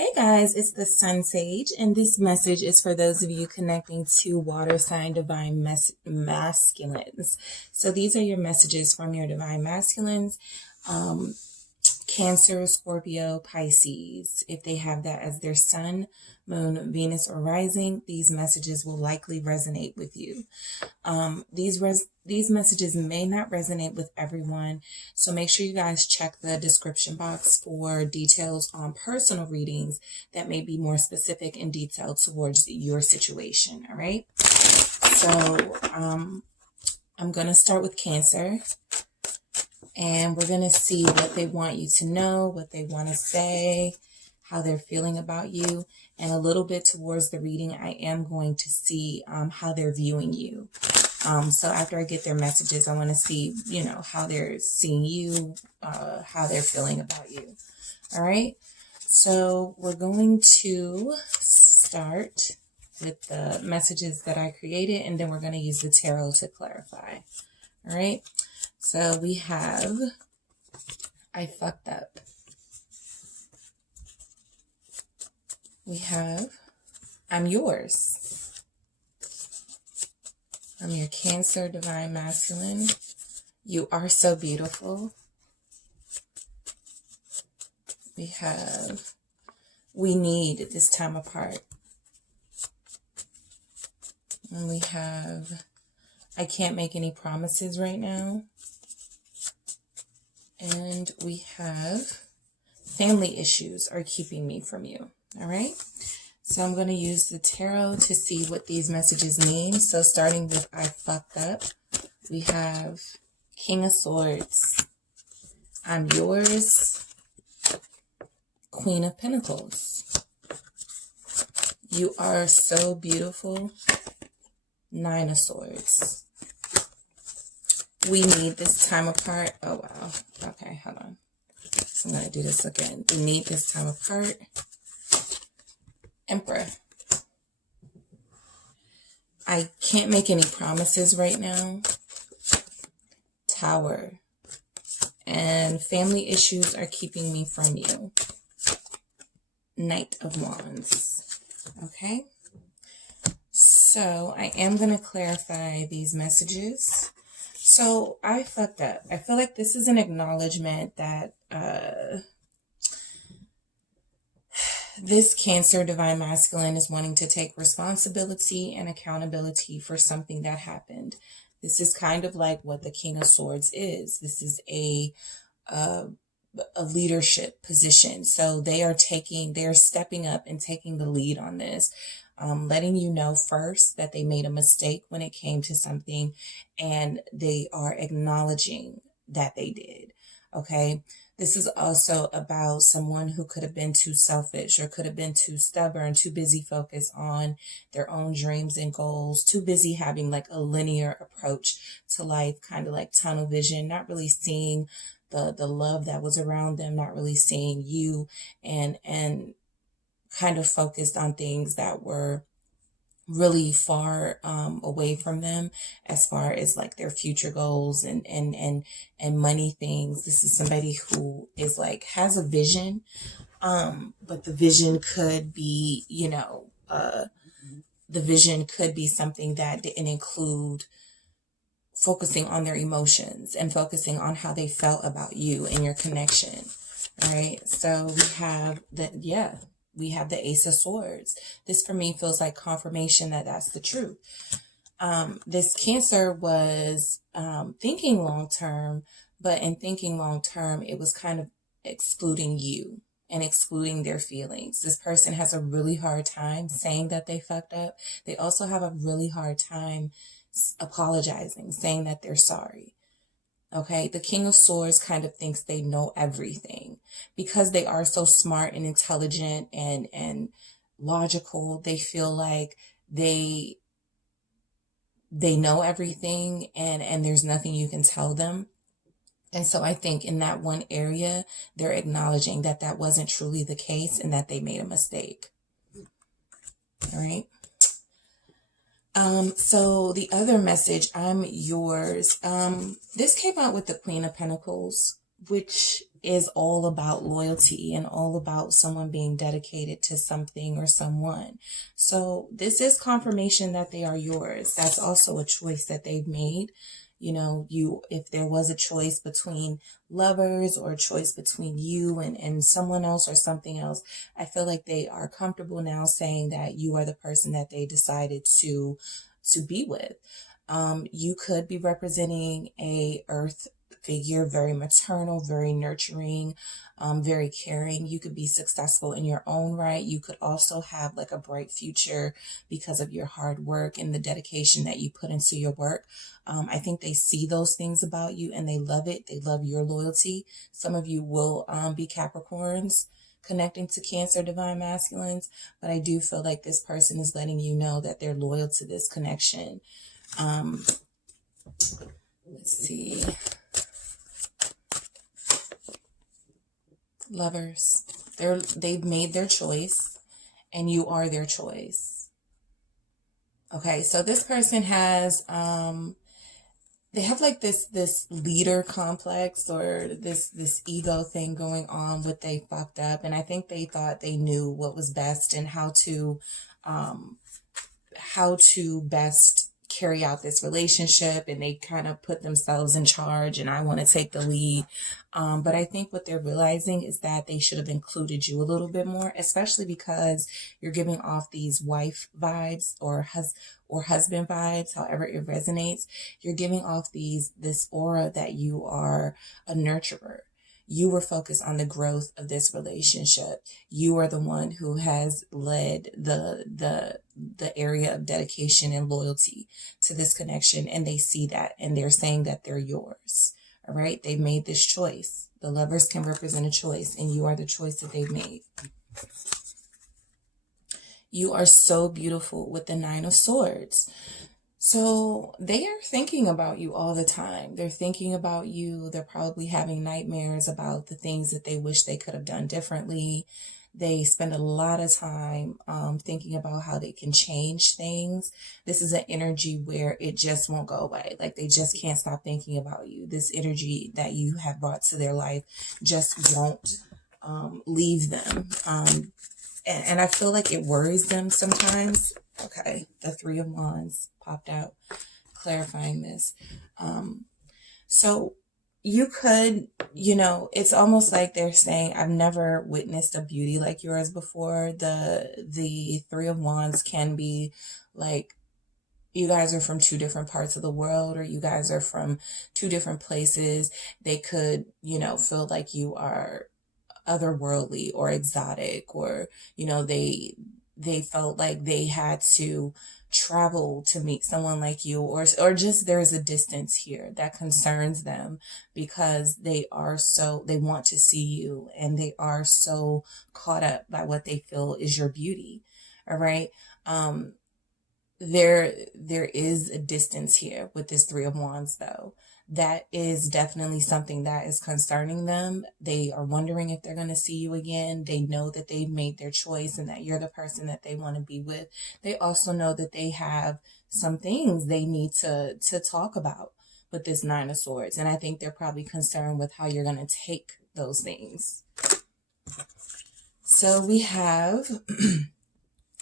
Hey guys, it's the Sun Sage, and this message is for those of you connecting to water sign divine masculines. So these are your messages from your divine masculines. Cancer, Scorpio, Pisces. If they have that as their sun, moon, Venus, or rising, these messages will likely resonate with you. These messages may not resonate with everyone, so make sure you guys check the description box for details on personal readings that may be more specific and detailed towards your situation. All right. So I'm going to start with Cancer. And we're going to see what they want you to know, what they want to say, how they're feeling about you. And a little bit towards the reading, I am going to see how they're viewing you. So after I get their messages, I want to see, how they're seeing you, how they're feeling about you. All right. So we're going to start with the messages that I created, and then we're going to use the tarot to clarify. All right. So we have, I fucked up. We have, I'm yours. I'm your Cancer divine masculine. You are so beautiful. We have, we need this time apart. And we have, I can't make any promises right now. And we have, family issues are keeping me from you. All right. So I'm going to use the tarot to see what these messages mean. So starting with I fucked up, we have King of Swords. I'm yours. Queen of Pentacles. You are so beautiful. Nine of Swords. We need this time apart. Oh, wow. Okay, hold on. I'm going to do this again. We need this time apart. Emperor. I can't make any promises right now. Tower. And family issues are keeping me from you. Knight of Wands. Okay. So I am going to clarify these messages. So I fucked up. I feel like this is an acknowledgement that this Cancer divine masculine is wanting to take responsibility and accountability for something that happened. This is kind of like what the King of Swords is. This is a leadership position. So they are stepping up and taking the lead on this. Letting you know first that they made a mistake when it came to something, and they are acknowledging that they did. Okay. This is also about someone who could have been too selfish or could have been too stubborn, too busy focused on their own dreams and goals, too busy having like a linear approach to life, kind of like tunnel vision, not really seeing the love that was around them, not really seeing you, and kind of focused on things that were really far away from them as far as like their future goals and money things. This is somebody who is like has a vision, but the vision could be, the vision could be something that didn't include focusing on their emotions and focusing on how they felt about you and your connection. All right. So we have the Ace of Swords. This for me feels like confirmation that that's the truth. This Cancer was thinking long term, but in thinking long term, it was kind of excluding you and excluding their feelings. This person has a really hard time saying that they fucked up. They also have a really hard time apologizing, saying that they're sorry. Okay, the King of Swords kind of thinks they know everything because they are so smart and intelligent and logical. They feel like they know everything and there's nothing you can tell them. And so I think in that one area, they're acknowledging that that wasn't truly the case and that they made a mistake. All right. So the other message, I'm yours. This came out with the Queen of Pentacles, which is all about loyalty and all about someone being dedicated to something or someone. So this is confirmation that they are yours. That's also a choice that they've made. You know, if there was a choice between lovers or a choice between you and someone else or something else, I feel like they are comfortable now saying that you are the person that they decided to be with. You could be representing a earth figure, very maternal, very nurturing, very caring. You could be successful in your own right. You could also have like a bright future because of your hard work and the dedication that you put into your work. I think they see those things about you and they love it. They love your loyalty. Some of you will be Capricorns connecting to Cancer divine masculines, but I do feel like this person is letting you know that they're loyal to this connection. Let's see. Lovers. They've made their choice and you are their choice. Okay, so this person has they have like this leader complex or this ego thing going on with they fucked up, and I think they thought they knew what was best and how to best carry out this relationship, and they kind of put themselves in charge and I want to take the lead. But I think what they're realizing is that they should have included you a little bit more, especially because you're giving off these wife vibes or husband vibes, however it resonates. You're giving off this aura that you are a nurturer. You were focused on the growth of this relationship. You are the one who has led the area of dedication and loyalty to this connection. And they see that and they're saying that they're yours. All right. They've made this choice. The lovers can represent a choice and you are the choice that they've made. You are so beautiful with the 9 of Swords. So they are thinking about you all the time. They're thinking about you. They're probably having nightmares about the things that they wish they could have done differently. They spend a lot of time thinking about how they can change things. This is an energy where it just won't go away. Like they just can't stop thinking about you. This energy that you have brought to their life just won't leave them. And I feel like it worries them sometimes. Okay, the 3 of Wands popped out, clarifying this. So you could, it's almost like they're saying, I've never witnessed a beauty like yours before. The 3 of Wands can be like, you guys are from 2 different parts of the world, or you guys are from 2 different places. They could, feel like you are otherworldly or exotic, or, they felt like they had to travel to meet someone like you, or just there's a distance here that concerns them because they want to see you and they are so caught up by what they feel is your beauty. All right. There is a distance here with this 3 of Wands though. That is definitely something that is concerning them. They are wondering if they're going to see you again. They know that they've made their choice and that you're the person that they want to be with. They also know that they have some things they need to talk about with this 9 of Swords. And I think they're probably concerned with how you're going to take those things. So we have,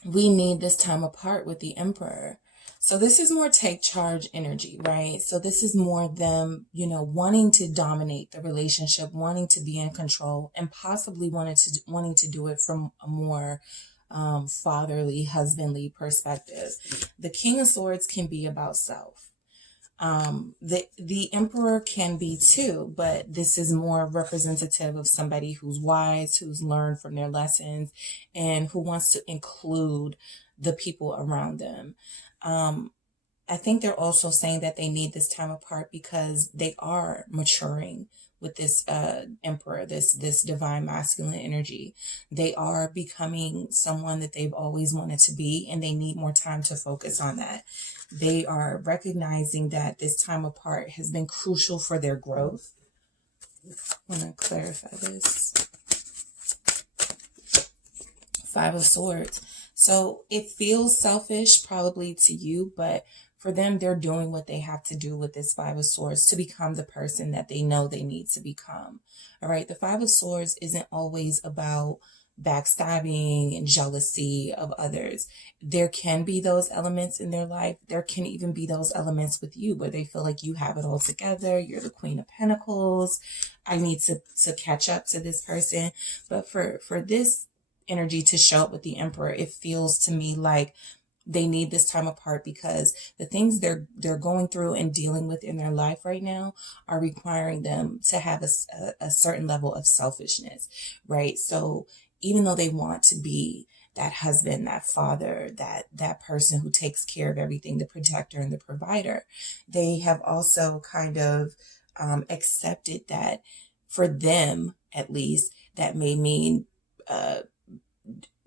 we need this time apart with the Emperor. So this is more take charge energy, right? So this is more them, wanting to dominate the relationship, wanting to be in control, and possibly wanting to do it from a more fatherly, husbandly perspective. The King of Swords can be about self. The Emperor can be too, but this is more representative of somebody who's wise, who's learned from their lessons, and who wants to include the people around them. I think they're also saying that they need this time apart because they are maturing with this Emperor, this divine masculine energy. They are becoming someone that they've always wanted to be, and they need more time to focus on that. They are recognizing that this time apart has been crucial for their growth. I want to clarify this. 5 of Swords. So it feels selfish probably to you, but For them, they're doing what they have to do with this Five of Swords to become the person that they know they need to become. All right. The Five of Swords isn't always about backstabbing and jealousy of others. There can be those elements in their life. There can even be those elements with you where they feel like you have it all together. You're the Queen of Pentacles. I need to catch up to this person. But for this energy to show up with the Emperor, it feels to me like they need this time apart because the things they're going through and dealing with in their life right now are requiring them to have a certain level of selfishness, right? So even though they want to be that husband, that father, that person who takes care of everything, the protector and the provider, they have also kind of accepted that for them, at least, that may mean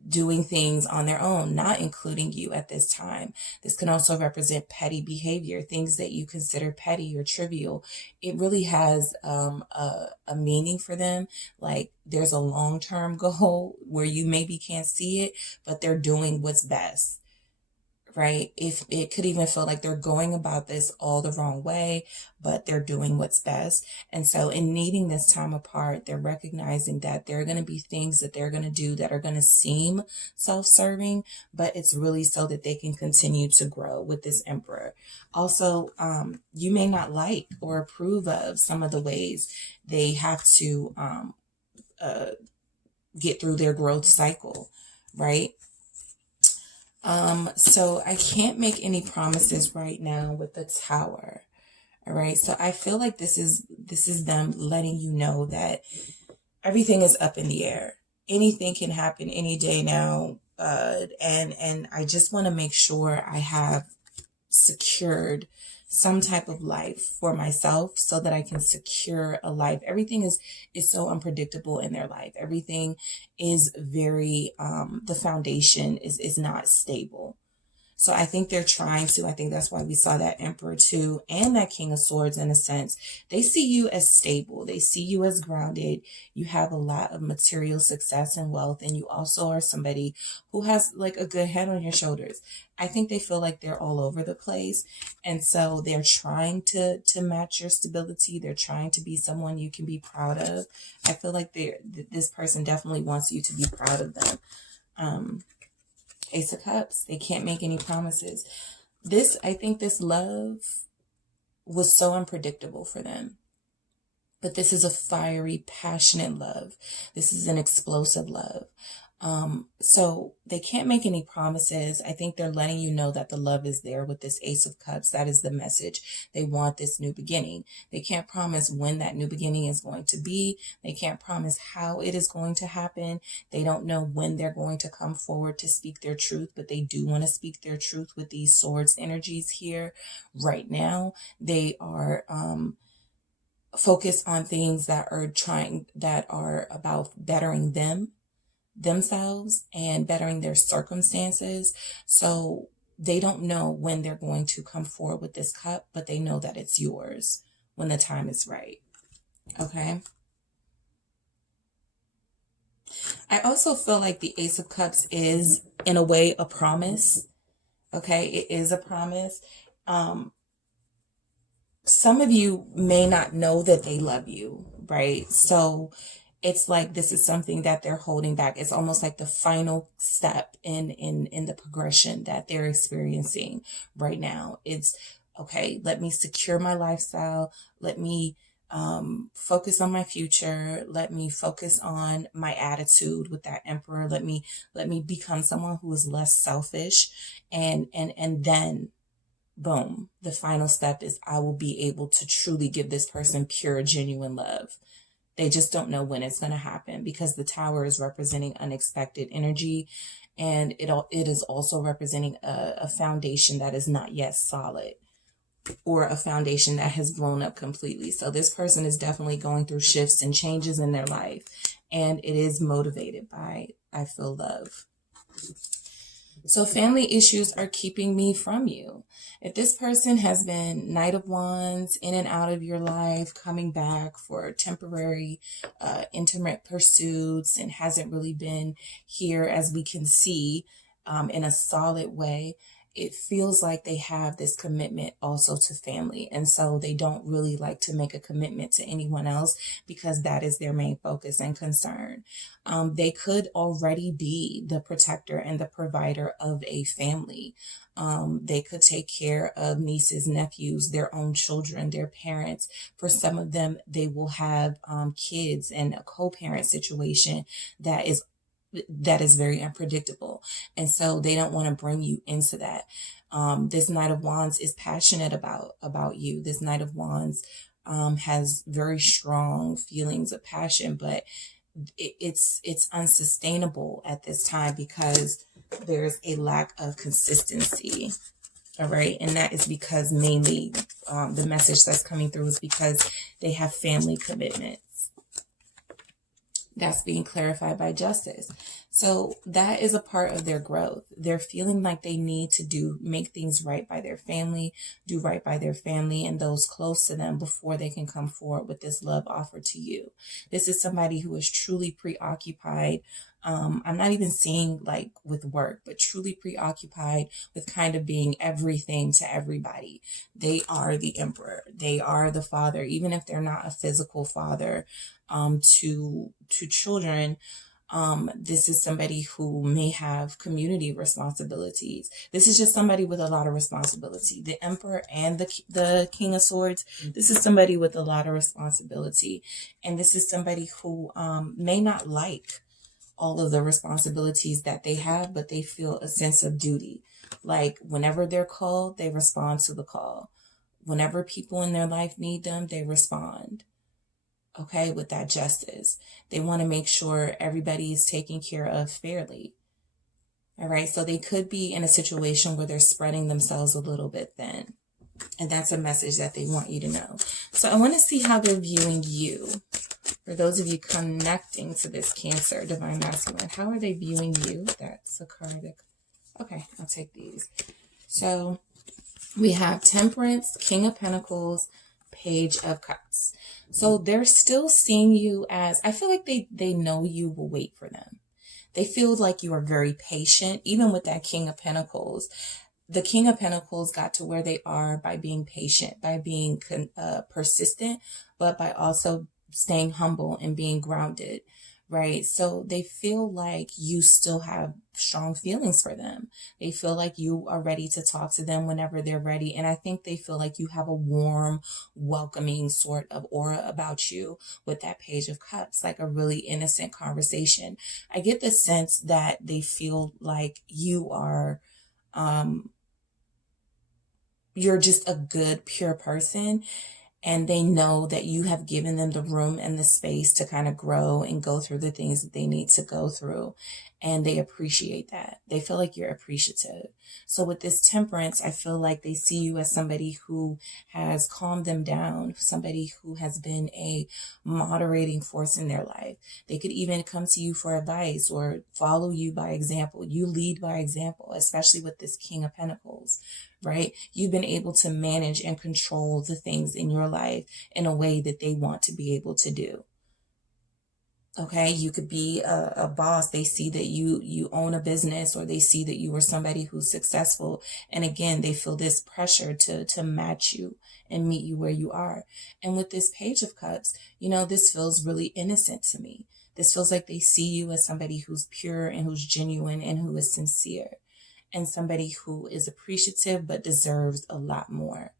doing things on their own, not including you at this time. This can also represent petty behavior, things that you consider petty or trivial. It really has a meaning for them. Like there's a long-term goal where you maybe can't see it, but they're doing what's best. Right? If it could even feel like they're going about this all the wrong way, but they're doing what's best. And so in needing this time apart, they're recognizing that there are going to be things that they're going to do that are going to seem self-serving, but it's really so that they can continue to grow with this Emperor. Also, you may not like or approve of some of the ways they have to get through their growth cycle, right? So I can't make any promises right now with the Tower. All right. So I feel like this is them letting you know that everything is up in the air. Anything can happen any day now. And I just want to make sure I have secured some type of life for myself so that I can secure a life. Everything is so unpredictable in their life. Everything is very, the foundation is not stable. So I think they're trying to, I think that's why we saw that Emperor too, and that King of Swords in a sense. They see you as stable. They see you as grounded. You have a lot of material success and wealth, and you also are somebody who has like a good head on your shoulders. I think they feel like they're all over the place. And so they're trying to match your stability. They're trying to be someone you can be proud of. I feel like this person definitely wants you to be proud of them. Ace of Cups, they can't make any promises. I think this love was so unpredictable for them. But this is a fiery, passionate love. This is an explosive love. So they can't make any promises. I think they're letting you know that the love is there with this Ace of Cups. That is the message. They want this new beginning. They can't promise when that new beginning is going to be. They can't promise how it is going to happen. They don't know when they're going to come forward to speak their truth, but they do want to speak their truth with these swords energies here right now. They are, focused on things that are about bettering themselves and bettering their circumstances. So they don't know when they're going to come forward with this cup, but they know that it's yours when the time is right. Okay. I also feel like the Ace of Cups is in a way a promise. Okay. It is a promise. Some of you may not know that they love you, right? So it's like this is something that they're holding back. It's almost like the final step in the progression that they're experiencing right now. It's okay, let me secure my lifestyle. Let me focus on my future. Let me focus on my attitude with that Emperor. Let me become someone who is less selfish. And then boom, the final step is I will be able to truly give this person pure, genuine love. They just don't know when it's going to happen because the Tower is representing unexpected energy, and it is also representing a foundation that is not yet solid, or a foundation that has blown up completely. So this person is definitely going through shifts and changes in their life, and it is motivated by, I feel, love. So family issues are keeping me from you. If this person has been Knight of Wands, in and out of your life, coming back for temporary, intimate pursuits, and hasn't really been here, as we can see, in a solid way, it feels like they have this commitment also to family. And so they don't really like to make a commitment to anyone else because that is their main focus and concern. They could already be the protector and the provider of a family. They could take care of nieces, nephews, their own children, their parents. For some of them, they will have kids and a co-parent situation that is very unpredictable. And so they don't want to bring you into that. This Knight of Wands is passionate about you. This Knight of Wands has very strong feelings of passion, but it's unsustainable at this time because there's a lack of consistency. All right. And that is because mainly the message that's coming through is because they have family commitments. That's being clarified by justice. So that is a part of their growth. They're feeling like they need to make things right by their family, do right by their family and those close to them before they can come forward with this love offer to you. This is somebody who is truly preoccupied. I'm not even seeing like with work, but truly preoccupied with kind of being everything to everybody. They are the emperor. They are the father, even if they're not a physical father to children. This is somebody who may have community responsibilities. This is just somebody with a lot of responsibility. The Emperor and the King of Swords. This is somebody with a lot of responsibility. And this is somebody who may not like all of the responsibilities that they have, but they feel a sense of duty. Like whenever they're called, they respond to the call. Whenever people in their life need them, they respond. Okay, with that justice. They want to make sure everybody is taken care of fairly. All right, so they could be in a situation where they're spreading themselves a little bit thin. And that's a message that they want you to know. So I want to see how they're viewing you. For those of you connecting to this Cancer, Divine Masculine, how are they viewing you? That's a card. Okay, I'll take these. So we have Temperance, King of Pentacles, Page of Cups. So they're still seeing you as, I feel like they know you will wait for them. They feel like you are very patient, even with that King of Pentacles. The King of Pentacles got to where they are by being patient, by being persistent, but by also staying humble and being grounded, right? So they feel like you still have strong feelings for them. They feel like you are ready to talk to them whenever they're ready. And I think they feel like you have a warm, welcoming sort of aura about you with that Page of Cups, like a really innocent conversation. I get the sense that they feel like you are, you're just a good, pure person. And they know that you have given them the room and the space to kind of grow and go through the things that they need to go through. And they appreciate that. They feel like you're appreciative. So with this Temperance, I feel like they see you as somebody who has calmed them down, somebody who has been a moderating force in their life. They could even come to you for advice or follow you by example. You lead by example, especially with this King of Pentacles, right? You've been able to manage and control the things in your life in a way that they want to be able to do. Okay, you could be a boss. They see that you own a business, or they see that you are somebody who's successful. And again, they feel this pressure to match you and meet you where you are. And with this Page of Cups, you know, this feels really innocent to me. This feels like they see you as somebody who's pure and who's genuine and who is sincere, and somebody who is appreciative but deserves a lot more.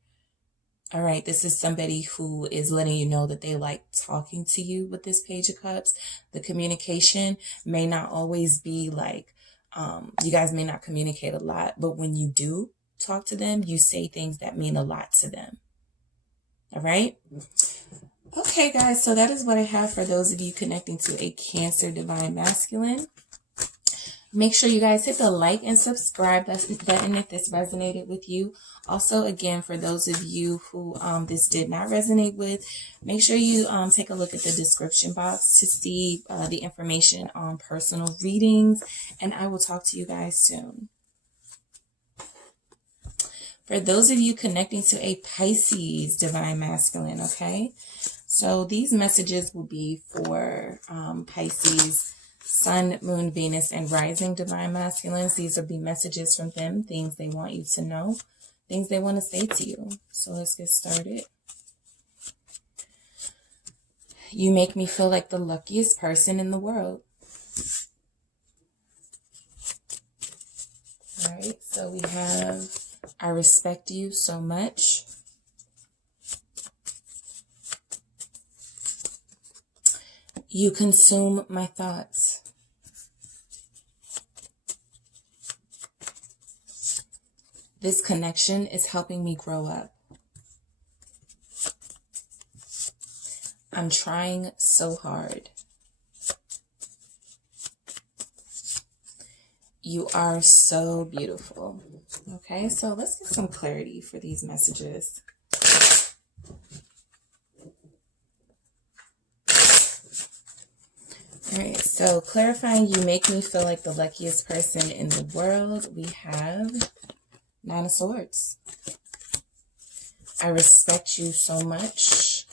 All right, this is somebody who is letting you know that they like talking to you with this Page of Cups. The communication may not always be like, you guys may not communicate a lot, but when you do talk to them, you say things that mean a lot to them. All right. Okay, guys, so that is what I have for those of you connecting to a Cancer Divine Masculine. Make sure you guys hit the like and subscribe button if this resonated with you. Also, again, for those of you who this did not resonate with, make sure you take a look at the description box to see the information on personal readings. And I will talk to you guys soon. For those of you connecting to a Pisces Divine Masculine, okay? So these messages will be for Pisces Sun, Moon, Venus, and Rising Divine Masculines. These will be messages from them, things they want you to know, things they want to say to you. So let's get started. You make me feel like the luckiest person in the world. All right, so we have, I respect you so much. You consume my thoughts. This connection is helping me grow up. I'm trying so hard. You are so beautiful. Okay, so let's get some clarity for these messages. All right, so clarifying, you make me feel like the luckiest person in the world. We have Nine of Swords. I respect you so much.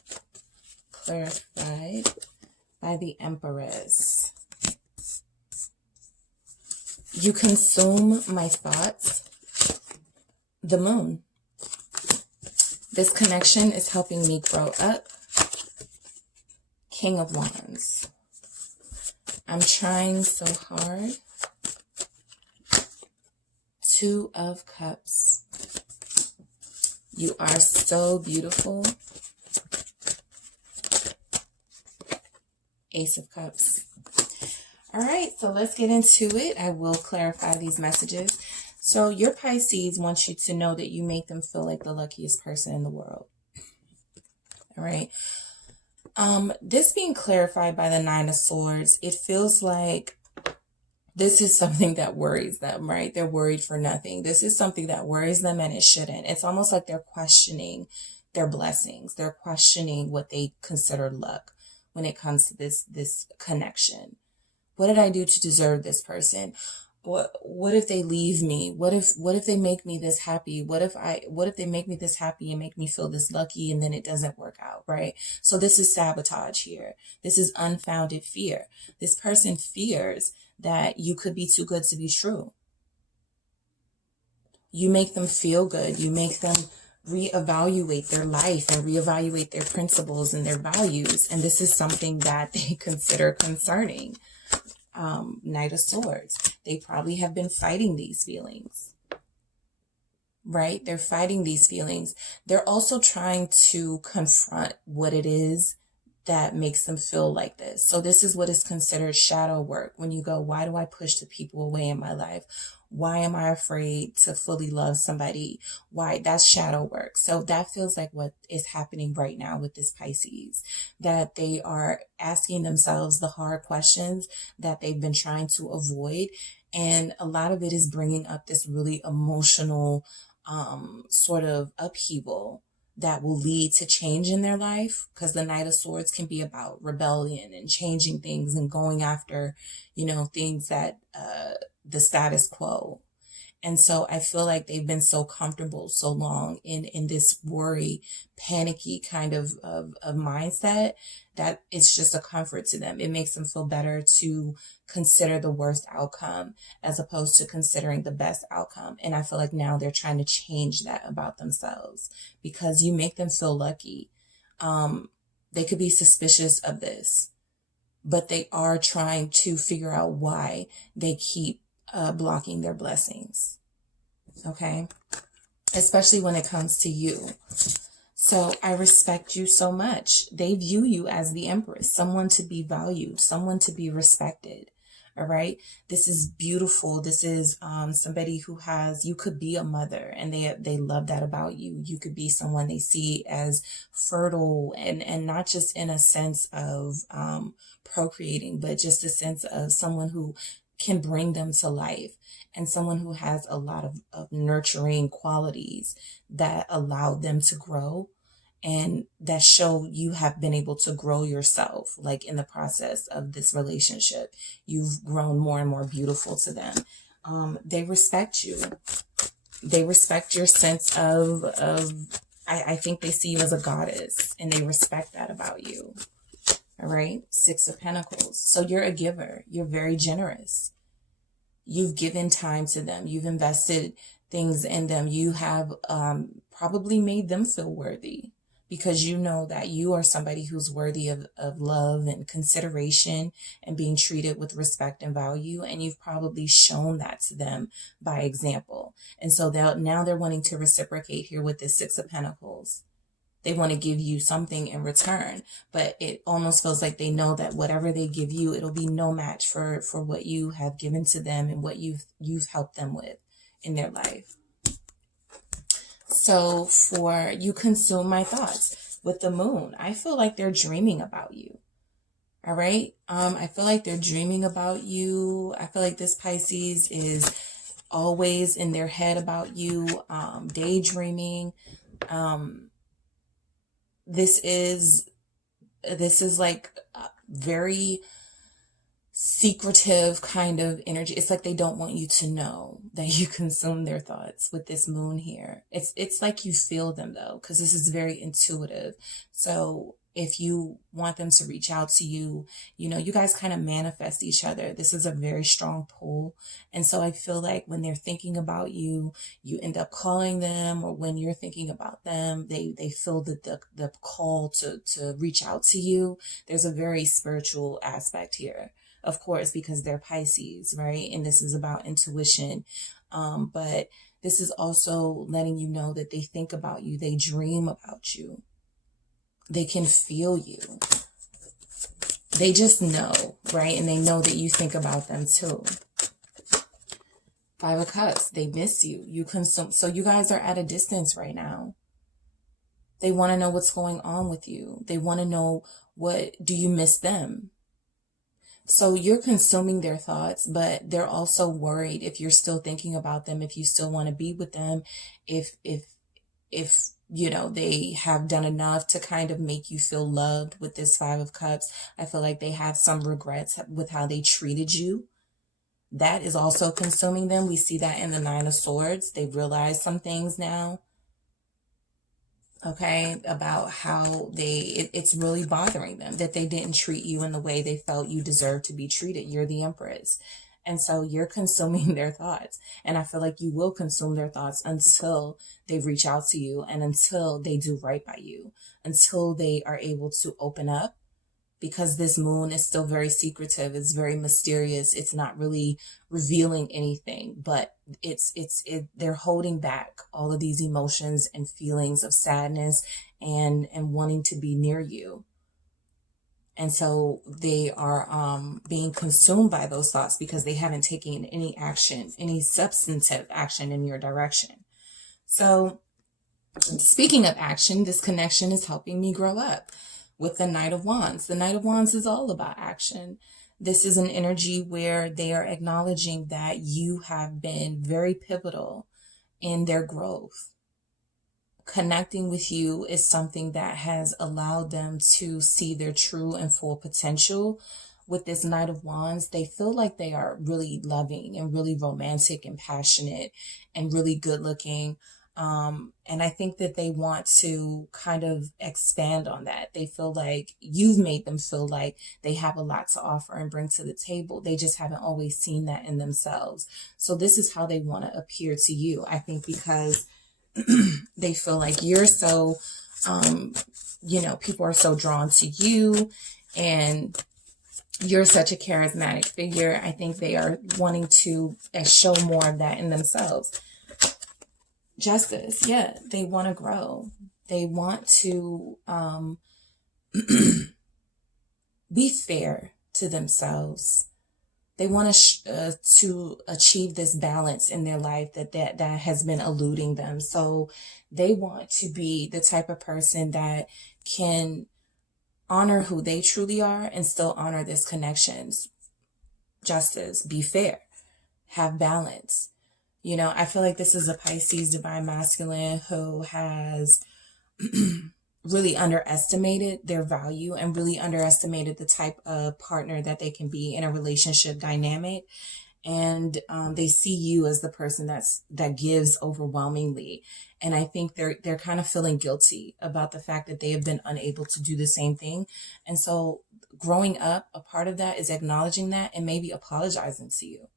Clarified by the Empress. You consume my thoughts. The Moon. This connection is helping me grow up. King of Wands. I'm trying so hard. Two of Cups. You are so beautiful. Ace of Cups. All right, so let's get into it. I will clarify these messages. So your Pisces wants you to know that you make them feel like the luckiest person in the world. All right. This being clarified by the Nine of Swords, it feels like this is something that worries them, right? They're worried for nothing. This is something that worries them, and it shouldn't. It's almost like they're questioning their blessings. They're questioning what they consider luck when it comes to this connection. What did I do to deserve this person? What if they leave me? What if they make me this happy? What if they make me this happy and make me feel this lucky and then it doesn't work out, right? So this is sabotage here. This is unfounded fear. This person fears that you could be too good to be true. You make them feel good. You make them reevaluate their life and reevaluate their principles and their values. And this is something that they consider concerning. Knight of Swords. They probably have been fighting these feelings, right? They're fighting these feelings. They're also trying to confront what it is that makes them feel like this. So this is what is considered shadow work. When you go, why do I push the people away in my life? Why am I afraid to fully love somebody? Why? That's shadow work. So that feels like what is happening right now with this Pisces, that they are asking themselves the hard questions that they've been trying to avoid. And a lot of it is bringing up this really emotional sort of upheaval that will lead to change in their life, because the Knight of Swords can be about rebellion and changing things and going after, things that the status quo. And so I feel like they've been so comfortable so long in this worry, panicky kind of mindset that it's just a comfort to them. It makes them feel better to consider the worst outcome as opposed to considering the best outcome. And I feel like now they're trying to change that about themselves because you make them feel lucky. They could be suspicious of this, but they are trying to figure out why they keep blocking their blessings. Okay. Especially when it comes to you. So I respect you so much. They view you as the Empress, someone to be valued, someone to be respected. All right. This is beautiful. This is somebody who you could be a mother, and they love that about you. You could be someone they see as fertile and not just in a sense of procreating, but just a sense of someone who can bring them to life, and someone who has a lot of nurturing qualities that allow them to grow, and that show you have been able to grow yourself. Like in the process of this relationship, you've grown more and more beautiful to them. They respect you. They respect your sense I think they see you as a goddess, and they respect that about you. All right. 6 of Pentacles. So you're a giver. You're very generous. You've given time to them. You've invested things in them. You have probably made them feel worthy, because you know that you are somebody who's worthy of love and consideration and being treated with respect and value. And you've probably shown that to them by example. And so now they're wanting to reciprocate here with this 6 of Pentacles. They want to give you something in return, but it almost feels like they know that whatever they give you, it'll be no match for what you have given to them and what you've helped them with in their life. So for you consume my thoughts with the moon. I feel like they're dreaming about you. All right. I feel like they're dreaming about you. I feel like this Pisces is always in their head about you, daydreaming. This is like a very secretive kind of energy. It's like they don't want you to know that you consume their thoughts with this moon here. It's like you feel them though, because this is very intuitive. So if you want them to reach out to you, you know, you guys kind of manifest each other. This is a very strong pull. And so I feel like when they're thinking about you, you end up calling them, or when you're thinking about them, they feel the call to reach out to you. There's a very spiritual aspect here, of course, because they're Pisces, right? And this is about intuition. But this is also letting you know that they think about you. They dream about you. They can feel you. They just know, right? And they know that you think about them too. 5 of Cups. They miss you. You consume. So you guys are at a distance right now. They want to know what's going on with you. They want to know, what do you miss them? So you're consuming their thoughts, but they're also worried if you're still thinking about them, if you still want to be with them, if you know, they have done enough to kind of make you feel loved with this 5 of Cups. I feel like they have some regrets with how they treated you. That is also consuming them. We see that in the 9 of Swords. They've realized some things now, okay, about how it's really bothering them that they didn't treat you in the way they felt you deserved to be treated. You're the Empress. And so you're consuming their thoughts. And I feel like you will consume their thoughts until they reach out to you, and until they do right by you, until they are able to open up, because this moon is still very secretive. It's very mysterious. It's not really revealing anything, but they're holding back all of these emotions and feelings of sadness and wanting to be near you. And so they are being consumed by those thoughts because they haven't taken any action, any substantive action in your direction. So speaking of action, this connection is helping me grow up with the Knight of Wands. The Knight of Wands is all about action. This is an energy where they are acknowledging that you have been very pivotal in their growth. Connecting with you is something that has allowed them to see their true and full potential. With this Knight of Wands, they feel like they are really loving and really romantic and passionate and really good looking. And I think that they want to kind of expand on that. They feel like you've made them feel like they have a lot to offer and bring to the table. They just haven't always seen that in themselves. So this is how they want to appear to you. I think because they feel like you're so, you know, people are so drawn to you and you're such a charismatic figure. I think they are wanting to show more of that in themselves. Justice. Yeah, they want to grow. They want to be fair to themselves. They want to achieve this balance in their life that has been eluding them. So they want to be the type of person that can honor who they truly are and still honor this connections. Justice, be fair, have balance. You know, I feel like this is a Pisces divine masculine who has really underestimated their value and really underestimated the type of partner that they can be in a relationship dynamic. And they see you as the person that gives overwhelmingly. And I think they're kind of feeling guilty about the fact that they have been unable to do the same thing. And so growing up, a part of that is acknowledging that and maybe apologizing to you.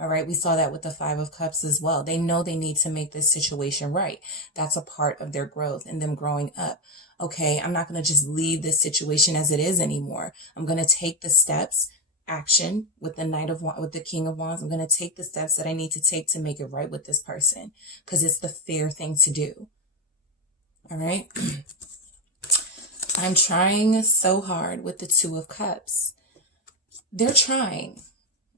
All right. We saw that with the Five of Cups as well. They know they need to make this situation right. That's a part of their growth and them growing up. Okay. I'm not going to just leave this situation as it is anymore. I'm going to take the steps, action with the with the King of Wands. I'm going to take the steps that I need to take to make it right with this person because it's the fair thing to do. All right. I'm trying so hard with the Two of Cups. They're trying.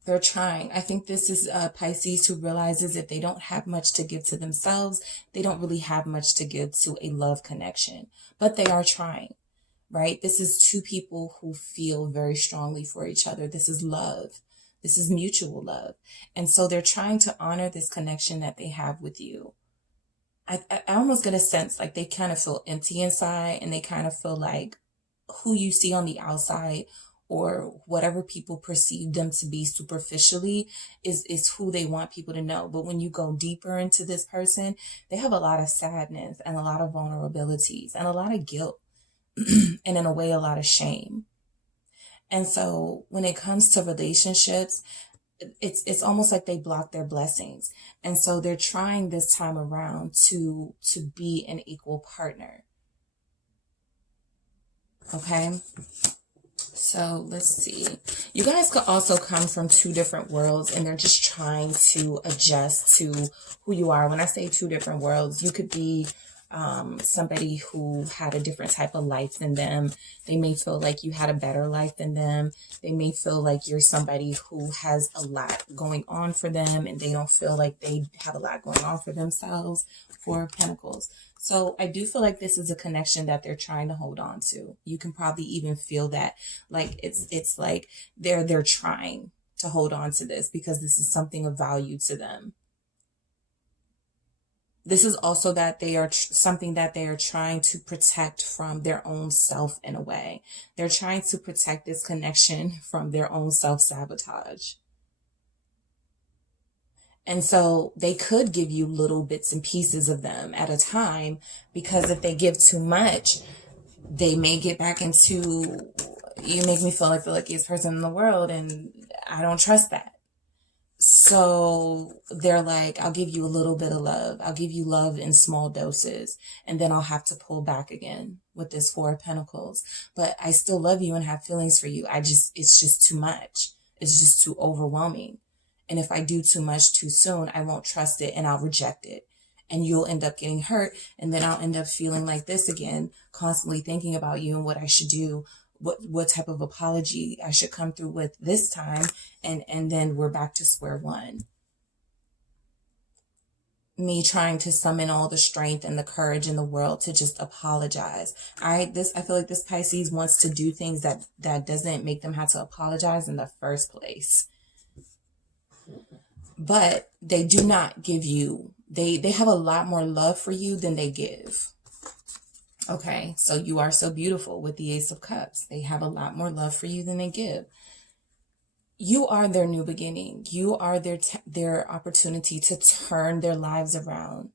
They're trying. I think this is Pisces who realizes if they don't have much to give to themselves, they don't really have much to give to a love connection. But they are trying, right? This is two people who feel very strongly for each other. This is love. This is mutual love. And so they're trying to honor this connection that they have with you. I almost get a sense like they kind of feel empty inside, and they kind of feel like who you see on the outside or whatever people perceive them to be superficially is who they want people to know. But when you go deeper into this person, they have a lot of sadness and a lot of vulnerabilities and a lot of guilt and in a way, a lot of shame. And so when it comes to relationships, it's almost like they block their blessings. And so they're trying this time around to be an equal partner. Okay. So let's see. You guys could also come from two different worlds, and they're just trying to adjust to who you are. When I say two different worlds, you could be somebody who had a different type of life than them. They may feel like you had a better life than them. They may feel like you're somebody who has a lot going on for them, and they don't feel like they have a lot going on for themselves. Four of Pentacles. So I do feel like this is a connection that they're trying to hold on to. You can probably even feel that, like it's like they're trying to hold on to this because this is something of value to them. This is also that they are something that they are trying to protect from their own self in a way. They're trying to protect this connection from their own self-sabotage. And so they could give you little bits and pieces of them at a time, because if they give too much, they may get back into, you make me feel like the luckiest person in the world, and I don't trust that. So they're like, I'll give you a little bit of love. I'll give you love in small doses, and then I'll have to pull back again with this Four of Pentacles. But I still love you and have feelings for you. It's just too much. It's just too overwhelming. And if I do too much too soon, I won't trust it and I'll reject it. And you'll end up getting hurt. And then I'll end up feeling like this again, constantly thinking about you and what I should do, what type of apology I should come through with this time. And then we're back to square one. Me trying to summon all the strength and the courage in the world to just apologize. I feel like this Pisces wants to do things that doesn't make them have to apologize in the first place. But they do not give you, they have a lot more love for you than they give. Okay, so you are so beautiful with the Ace of Cups. They have a lot more love for you than they give. You are their new beginning. You are their opportunity to turn their lives around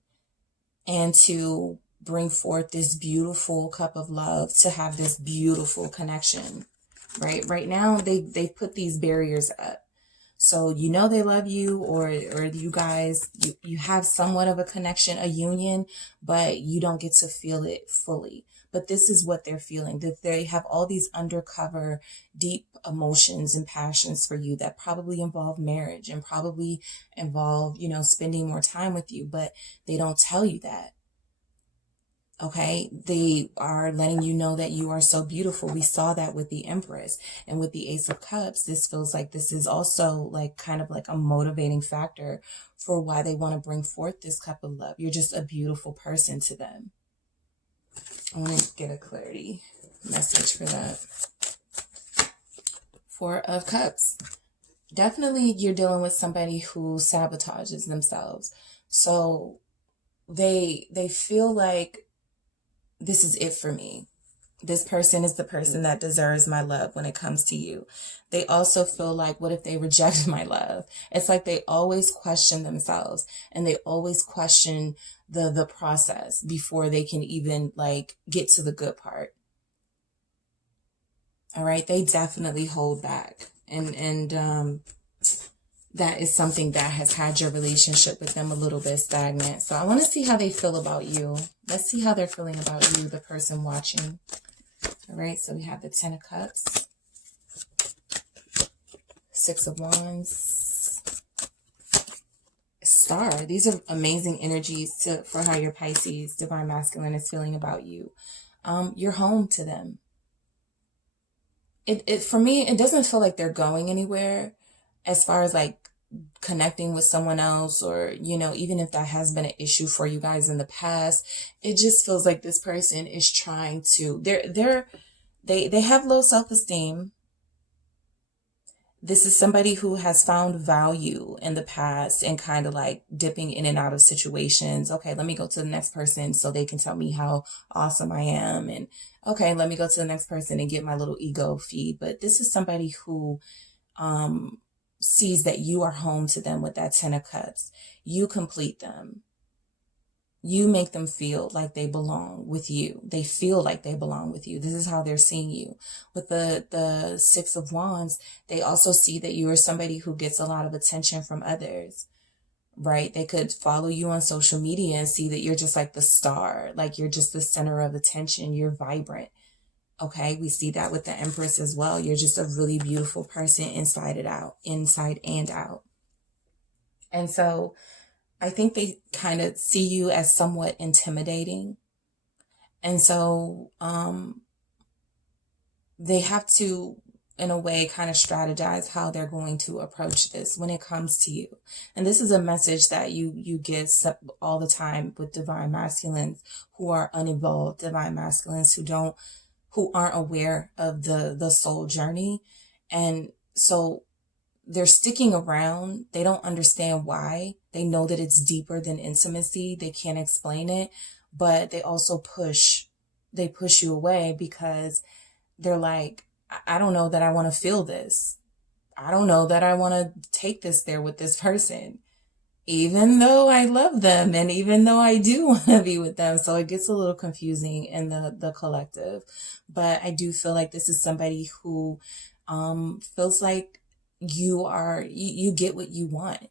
and to bring forth this beautiful cup of love, to have this beautiful connection. Right now, they put these barriers up. So you know they love you, or you guys, you have somewhat of a connection, a union, but you don't get to feel it fully. But this is what they're feeling, that they have all these undercover deep emotions and passions for you that probably involve marriage and probably involve, spending more time with you, but they don't tell you that. Okay, they are letting you know that you are so beautiful. We saw that with the Empress, and with the Ace of Cups. This feels like this is also like kind of like a motivating factor for why they want to bring forth this cup of love. You're just a beautiful person to them. I want to get a clarity message for that. Four of Cups. Definitely you're dealing with somebody who sabotages themselves. So they feel like this is it for me. This person is the person that deserves my love when it comes to you. They also feel like, what if they reject my love? It's like they always question themselves, and they always question the process before they can even like get to the good part. All right. They definitely hold back. And that is something that has had your relationship with them a little bit stagnant. So I want to see how they feel about you. Let's see how they're feeling about you, the person watching. All right. So we have the 10 of Cups, 6 of Wands, Star. These are amazing energies for how your Pisces, Divine Masculine, is feeling about you. You're home to them. For me, it doesn't feel like they're going anywhere as far as like connecting with someone else, or, you know, even if that has been an issue for you guys in the past, it just feels like this person is trying to, they have low self-esteem. This is somebody who has found value in the past and kind of like dipping in and out of situations. Okay, let me go to the next person so they can tell me how awesome I am. And okay, let me go to the next person and get my little ego feed. But this is somebody who sees that you are home to them with that 10 of Cups. You complete them. You make them feel like they belong with you. They feel like they belong with you. This is how they're seeing you. With the 6 of Wands, they also see that you are somebody who gets a lot of attention from others, right? They could follow you on social media and see that you're just like the star, like you're just the center of attention. You're vibrant. Okay, we see that with the Empress as well. You're just a really beautiful person inside and out. And so I think they kind of see you as somewhat intimidating. And so they have to, in a way, kind of strategize how they're going to approach this when it comes to you. And this is a message that you get all the time with Divine Masculines who are unevolved, Divine Masculines who aren't aware of the soul journey. And so they're sticking around. They don't understand why. They know that it's deeper than intimacy. They can't explain it, but they also push you away because they're like, I don't know that I want to feel this. I don't know that I want to take this there with this person, even though I love them and even though I do want to be with them. So it gets a little confusing in the collective, but I do feel like this is somebody who feels like you get what you want.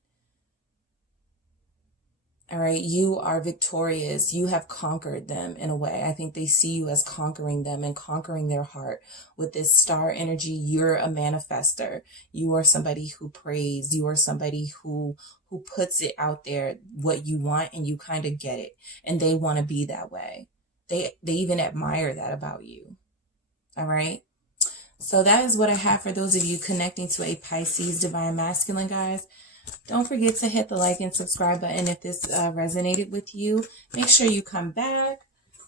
All right. You are victorious. You have conquered them in a way. I think they see you as conquering them and conquering their heart with this star energy. You're a manifester. You are somebody who prays. You are somebody who puts it out there, what you want, and you kind of get it. And they want to be that way. They even admire that about you. All right. So that is what I have for those of you connecting to a Pisces Divine Masculine, guys. Don't forget to hit the like and subscribe button if this resonated with you. Make sure you come back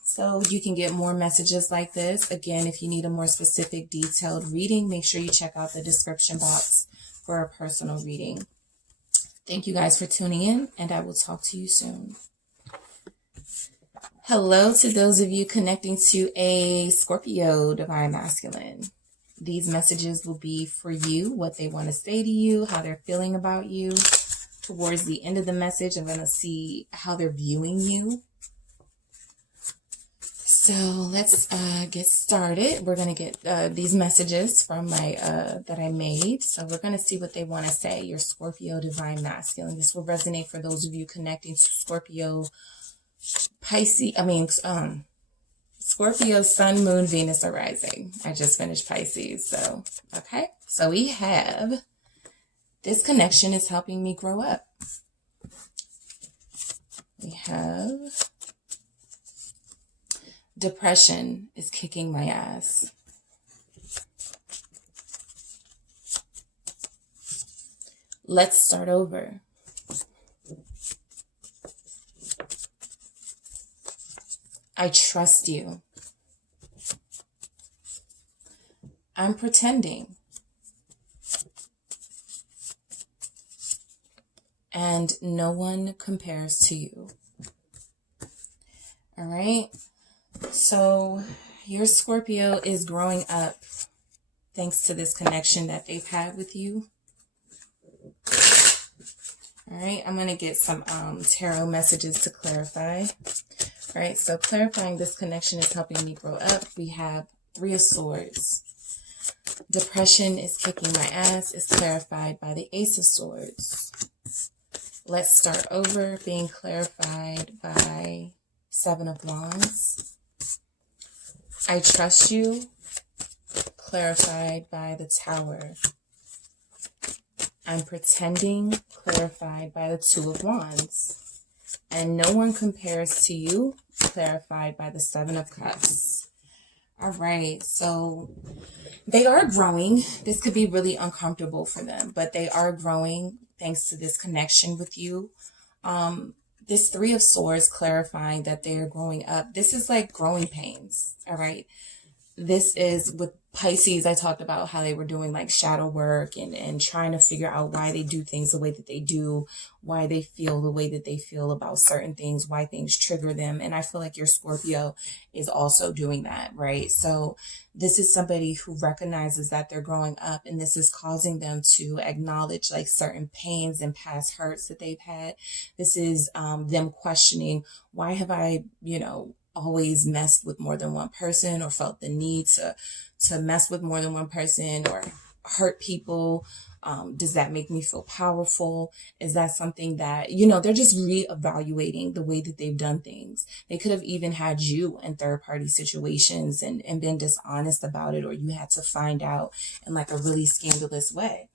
so you can get more messages like this. Again, if you need a more specific, detailed reading, make sure you check out the description box for a personal reading. Thank you guys for tuning in, and I will talk to you soon. Hello to those of you connecting to a Scorpio Divine Masculine. These messages will be for you, what they want to say to you, how they're feeling about you. Towards the end of the message, I'm going to see how they're viewing you. So let's get started. We're going to get these messages from my that I made. So we're going to see what they want to say. Your Scorpio Divine Masculine. This will resonate for those of you connecting to Scorpio, Scorpio, Sun, Moon, Venus, or Rising. I just finished Pisces. So, okay. So we have, this connection is helping me grow up. We have, depression is kicking my ass. Let's start over. I trust you. I'm pretending. And no one compares to you. All right. So your Scorpio is growing up thanks to this connection that they've had with you. All right. I'm going to get some tarot messages to clarify. All right, so clarifying this connection is helping me grow up. We have 3 of Swords. Depression is kicking my ass is clarified by the Ace of Swords. Let's start over, being clarified by Seven of Wands. I trust you, clarified by the Tower. I'm pretending, clarified by the Two of Wands. And no one compares to you, clarified by the Seven of Cups. All right, so they are growing. This could be really uncomfortable for them, but they are growing thanks to this connection with you. This Three of Swords clarifying that they're growing up. This is like growing pains, all right? This is with Pisces. I talked about how they were doing like shadow work and trying to figure out why they do things the way that they do, why they feel the way that they feel about certain things, why things trigger them. And I feel like your Scorpio is also doing that, right? So this is somebody who recognizes that they're growing up, and this is causing them to acknowledge like certain pains and past hurts that they've had. This is them questioning, why have I, always messed with more than one person, or felt the need to mess with more than one person or hurt people? Does that make me feel powerful? Is that something that, they're just reevaluating the way that they've done things. They could have even had you in third party situations and been dishonest about it, or you had to find out in like a really scandalous way.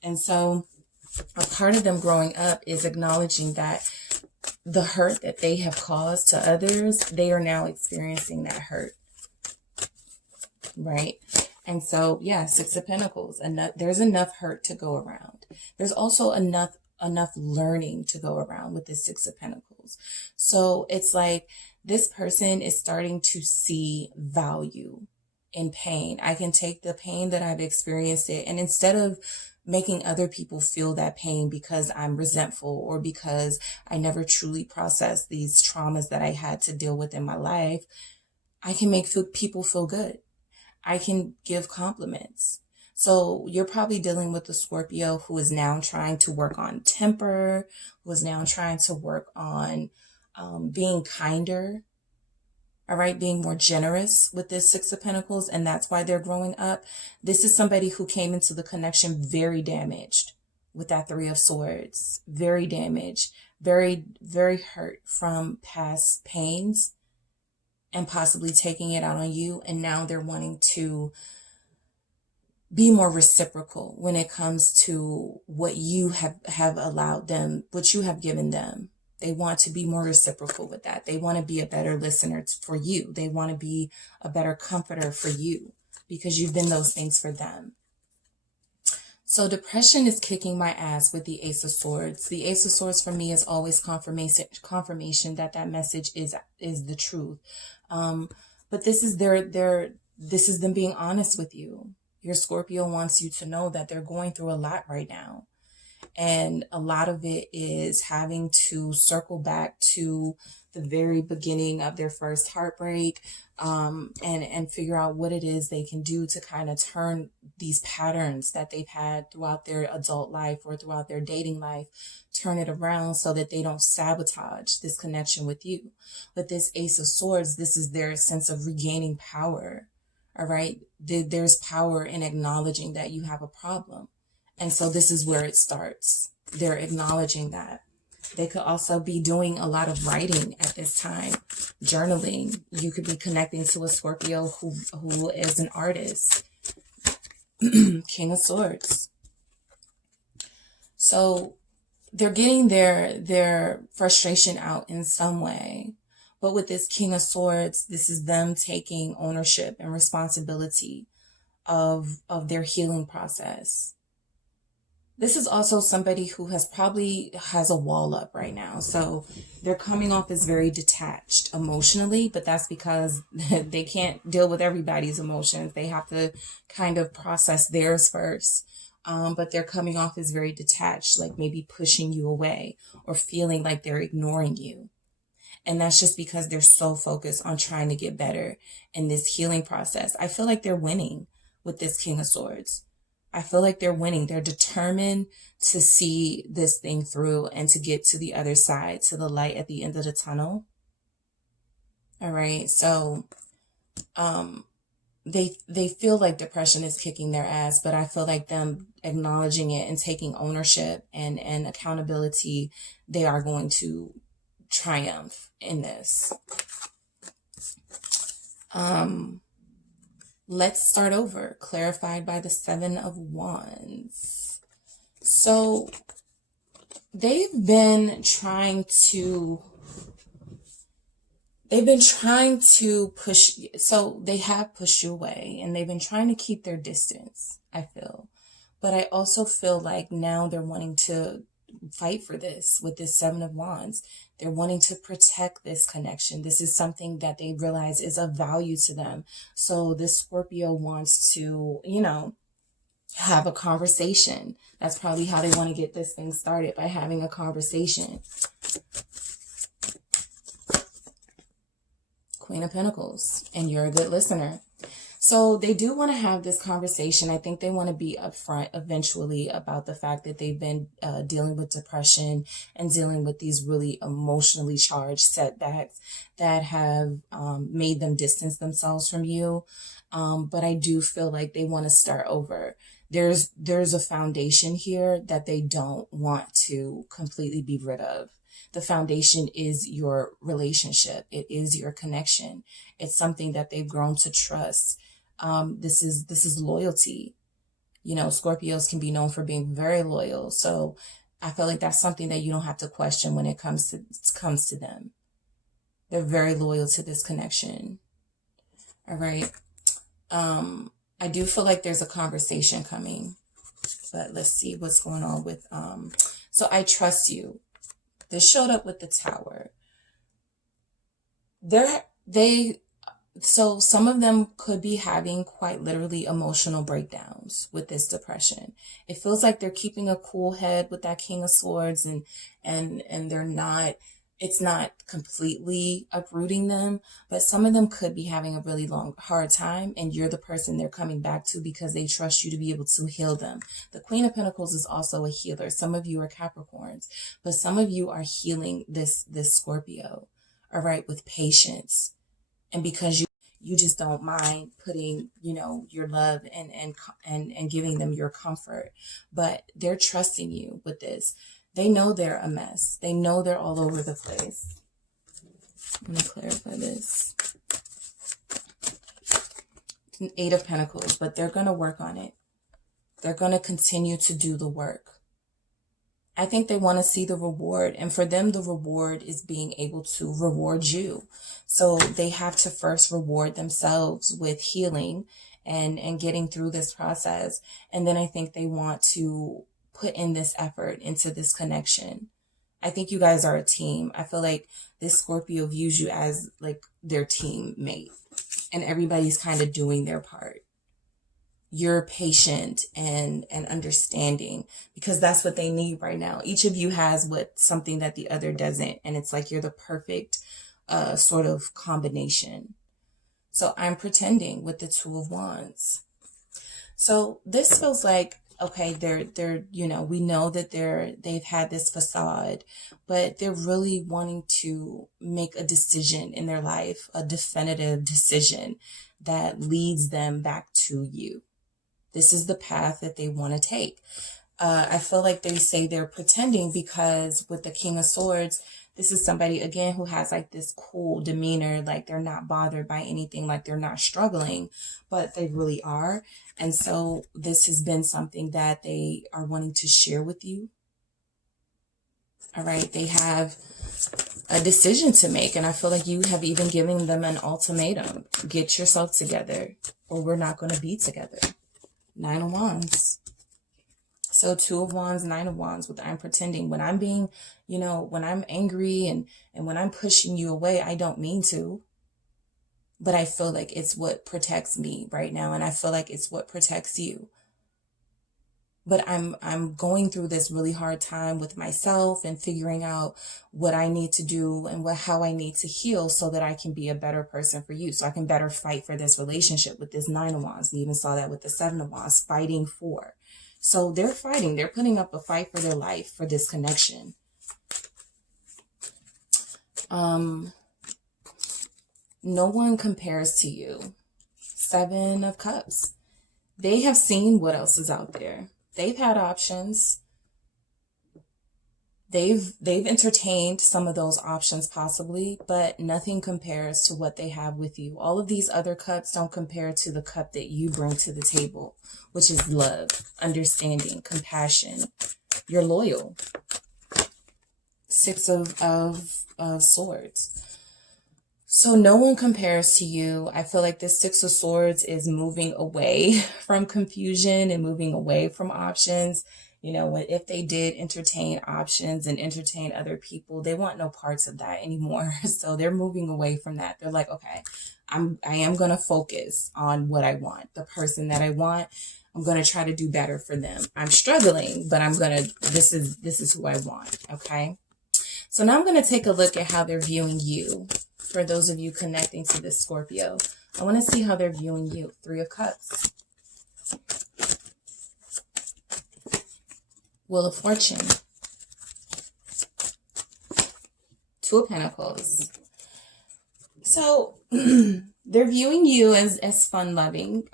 And so a part of them growing up is acknowledging that the hurt that they have caused to others, they are now experiencing that hurt, right? And so, yeah, Six of Pentacles, there's enough hurt to go around. There's also enough learning to go around with this Six of Pentacles. So it's like this person is starting to see value in pain. I can take the pain that I've experienced and instead of making other people feel that pain because I'm resentful or because I never truly processed these traumas that I had to deal with in my life, I can make people feel good. I can give compliments. So you're probably dealing with a Scorpio who is now trying to work on temper, who is now trying to work on being kinder. All right, being more generous with this Six of Pentacles, and that's why they're growing up. This is somebody who came into the connection very damaged with that Three of Swords. Very damaged, very, very hurt from past pains and possibly taking it out on you. And now they're wanting to be more reciprocal when it comes to what you have allowed them, what you have given them. They want to be more reciprocal with that. They want to be a better listener for you. They want to be a better comforter for you because you've been those things for them. So depression is kicking my ass with the Ace of Swords. The Ace of Swords for me is always confirmation that message is the truth. But this is this is them being honest with you. Your Scorpio wants you to know that they're going through a lot right now. And a lot of it is having to circle back to the very beginning of their first heartbreak, and figure out what it is they can do to kind of turn these patterns that they've had throughout their adult life or throughout their dating life, turn it around so that they don't sabotage this connection with you. With this Ace of Swords, this is their sense of regaining power. All right. There's power in acknowledging that you have a problem. And so this is where it starts. They're acknowledging that. They could also be doing a lot of writing at this time, journaling. You could be connecting to a Scorpio who is an artist. King of Swords. So they're getting their frustration out in some way. But with this King of Swords, this is them taking ownership and responsibility of their healing process. This is also somebody who has a wall up right now. So they're coming off as very detached emotionally, but that's because they can't deal with everybody's emotions. They have to kind of process theirs first. But they're coming off as very detached, like maybe pushing you away or feeling like they're ignoring you. And that's just because they're so focused on trying to get better in this healing process. I feel like they're winning with this King of Swords. I feel like they're winning. They're determined to see this thing through and to get to the other side, to the light at the end of the tunnel. All right. So, they feel like depression is kicking their ass, but I feel like them acknowledging it and taking ownership and accountability, they are going to triumph in this. Let's start over. Clarified by the Seven of Wands. So they've been trying to push, so they have pushed you away and they've been trying to keep their distance, I feel. But I also feel like now they're wanting to fight for this with this Seven of Wands. They're wanting to protect this connection. This is something that they realize is of value to them. So this Scorpio wants to, you know, have a conversation. That's probably how they want to get this thing started, by having a conversation. Queen of Pentacles, and you're a good listener. So they do want to have this conversation. I think they want to be upfront eventually about the fact that they've been dealing with depression and dealing with these really emotionally charged setbacks that have made them distance themselves from you. But I do feel like they want to start over. There's a foundation here that they don't want to completely be rid of. The foundation is your relationship. It is your connection. It's something that they've grown to trust. This is loyalty. You know, Scorpios can be known for being very loyal. So I feel like that's something that you don't have to question when it comes to them. They're very loyal to this connection. All right. I do feel like there's a conversation coming, but let's see what's going on with, so I trust you. This showed up with the Tower. So some of them could be having quite literally emotional breakdowns with this depression. It feels like they're keeping a cool head with that King of Swords, and they're not, it's not completely uprooting them, but some of them could be having a really hard time, and you're the person they're coming back to because they trust you to be able to heal them. The Queen of Pentacles is also a healer. Some of you are Capricorns, but some of you are healing this Scorpio, all right, with patience. And because you just don't mind putting, you know, your love and giving them your comfort, but they're trusting you with this. They know they're a mess. They know they're all over the place. I'm going to clarify this. It's an Eight of Pentacles, but they're going to work on it. They're going to continue to do the work. I think they want to see the reward. And for them, the reward is being able to reward you. So they have to first reward themselves with healing and getting through this process. And then I think they want to put in this effort into this connection. I think you guys are a team. I feel like this Scorpio views you as like their teammate, and everybody's kind of doing their part. You're patient and understanding, because that's what they need right now. Each of you has something that the other doesn't, and it's like you're the perfect sort of combination. So I'm pretending with the Two of Wands. So this feels like, okay, they're, you know, we know that they've had this facade, but they're really wanting to make a decision in their life, a definitive decision that leads them back to you. This is the path that they want to take. I feel like they say they're pretending because with the King of Swords, this is somebody, again, who has like this cool demeanor, like they're not bothered by anything, like they're not struggling, but they really are. And so this has been something that they are wanting to share with you. All right. They have a decision to make. And I feel like you have even given them an ultimatum. Get yourself together or we're not going to be together. Nine of Wands. So Two of Wands, Nine of Wands with I'm pretending. When I'm being, you know, when I'm angry and when I'm pushing you away, I don't mean to. But I feel like it's what protects me right now. And I feel like it's what protects you. But I'm going through this really hard time with myself and figuring out what I need to do and how I need to heal so that I can be a better person for you. So I can better fight for this relationship with this Nine of Wands. We even saw that with the Seven of Wands, fighting for. So they're fighting. They're putting up a fight for their life, for this connection. No one compares to you. Seven of Cups. They have seen what else is out there. They've had options. They've entertained some of those options possibly, but nothing compares to what they have with you. All of these other cups don't compare to the cup that you bring to the table, which is love, understanding, compassion. You're loyal. Six of Swords. So no one compares to you. I feel like this Six of Swords is moving away from confusion and moving away from options. You know, if they did entertain options and entertain other people, they want no parts of that anymore. So they're moving away from that. They're like, okay, I am going to focus on what I want. The person that I want, I'm going to try to do better for them. I'm struggling, but this is who I want. Okay. So now I'm going to take a look at how they're viewing you. For those of you connecting to this Scorpio, I want to see how they're viewing you. Three of Cups. Wheel of Fortune. Two of Pentacles. So they're viewing you as fun-loving.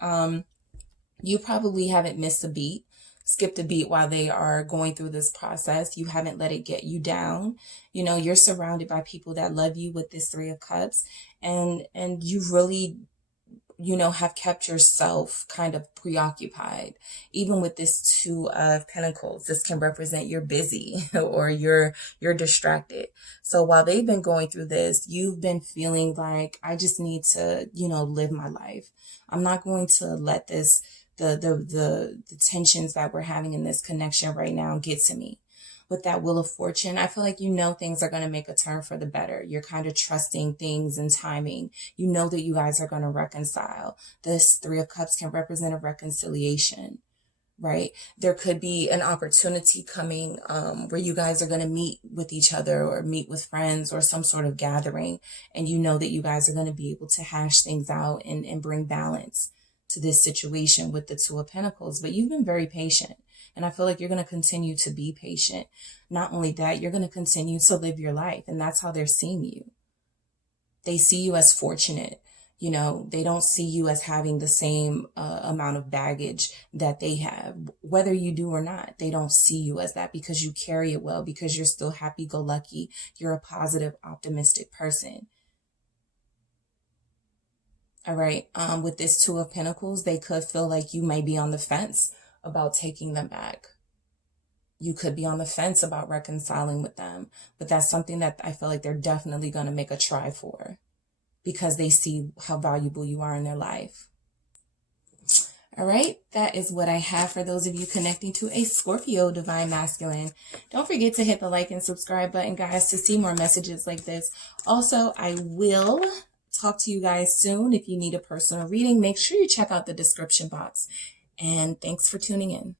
You probably haven't missed a beat, skipped a beat while they are going through this process. You haven't let it get you down. You know, you're surrounded by people that love you with this Three of Cups. And you really, you know, have kept yourself kind of preoccupied. Even with this Two of Pentacles, this can represent you're busy or you're distracted. So while they've been going through this, you've been feeling like, I just need to, you know, live my life. I'm not going to let this, the tensions that we're having in this connection right now get to me. With that Wheel of Fortune, I feel like you know things are going to make a turn for the better. You're kind of trusting things and timing. You know that you guys are going to reconcile. This Three of Cups can represent a reconciliation, right? There could be an opportunity coming where you guys are going to meet with each other or meet with friends or some sort of gathering. And you know that you guys are going to be able to hash things out and bring balance to this situation with the Two of Pentacles. But you've been very patient. And I feel like you're going to continue to be patient. Not only that, you're going to continue to live your life. And that's how they're seeing you. They see you as fortunate. You know, they don't see you as having the same amount of baggage that they have. Whether you do or not, they don't see you as that because you carry it well, because you're still happy-go-lucky. You're a positive, optimistic person. All right. With this Two of Pentacles, they could feel like you may be on the fence about taking them back. You could be on the fence about reconciling with them, but that's something that I feel like they're definitely going to make a try for because they see how valuable you are in their life. All right, that is what I have for those of you connecting to a Scorpio Divine Masculine. Don't forget to hit the like and subscribe button, guys, to see more messages like this. Also, I will talk to you guys soon. If you need a personal reading, make sure you check out the description box. And thanks for tuning in.